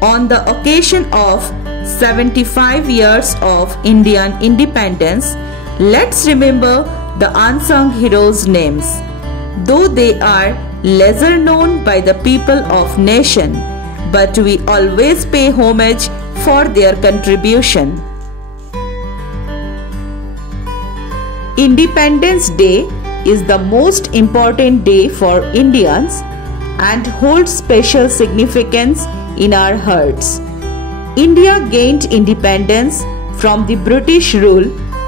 On the occasion of 75 years of Indian independence, let's remember the unsung heroes' names. Though they are lesser known by the people of nation, but we always pay homage for their contribution. Independence Day is the most important day for Indians and holds special significance in our hearts. India gained independence from the British rule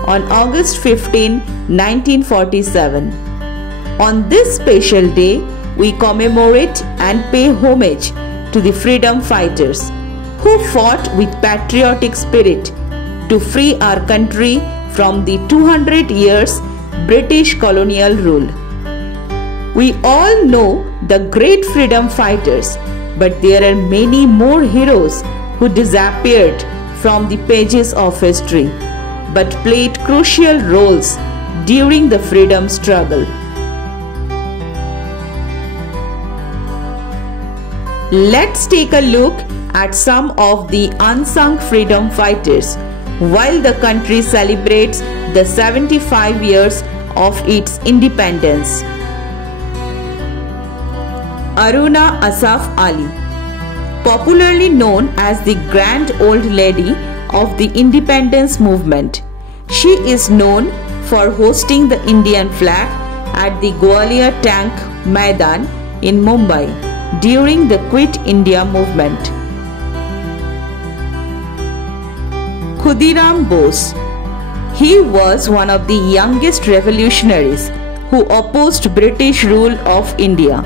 on August 15, 1947. On this special day, we commemorate and pay homage to the freedom fighters who fought with patriotic spirit to free our country from the 200 years British colonial rule. We all know the great freedom fighters, but there are many more heroes who disappeared from the pages of history, but played crucial roles during the freedom struggle. Let's take a look at some of the unsung freedom fighters while the country celebrates the 75 years of its independence. Aruna Asaf Ali, popularly known as the Grand Old Lady of the independence movement. She is known for hosting the Indian flag at the Gwalior Tank Maidan in Mumbai during the Quit India movement. Khudiram Bose. He was one of the youngest revolutionaries who opposed British rule of India.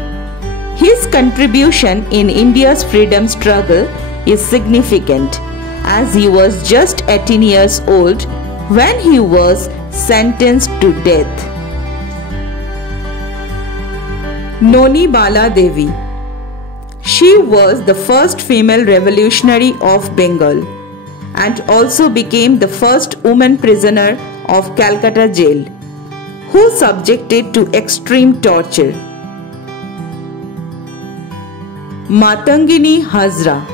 His contribution in India's freedom struggle is significant, as he was just 18 years old when he was sentenced to death. Noni Bala Devi. She was the first female revolutionary of Bengal and also became the first woman prisoner of Calcutta jail, who subjected to extreme torture. Matangini Hazra.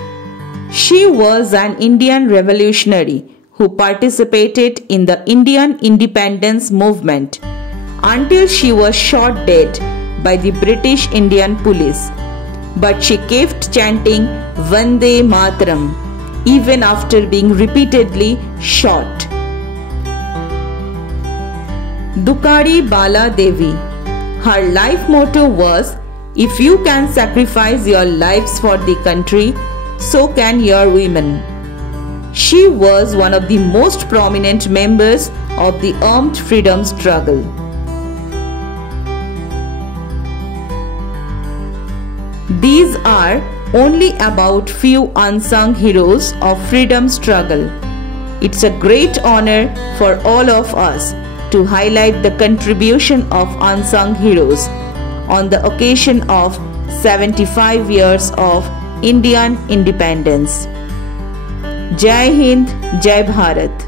She was an Indian revolutionary who participated in the Indian independence movement until she was shot dead by the British Indian police. But she kept chanting Vande Mataram even after being repeatedly shot. Dukari Bala Devi. Her life motto was, "If you can sacrifice your lives for the country, so can your women." She was one of the most prominent members of the armed freedom struggle. These are only about few unsung heroes of freedom struggle. It's a great honor for all of us to highlight the contribution of unsung heroes on the occasion of 75 years of Indian independence. Jai Hind, Jai Bharat.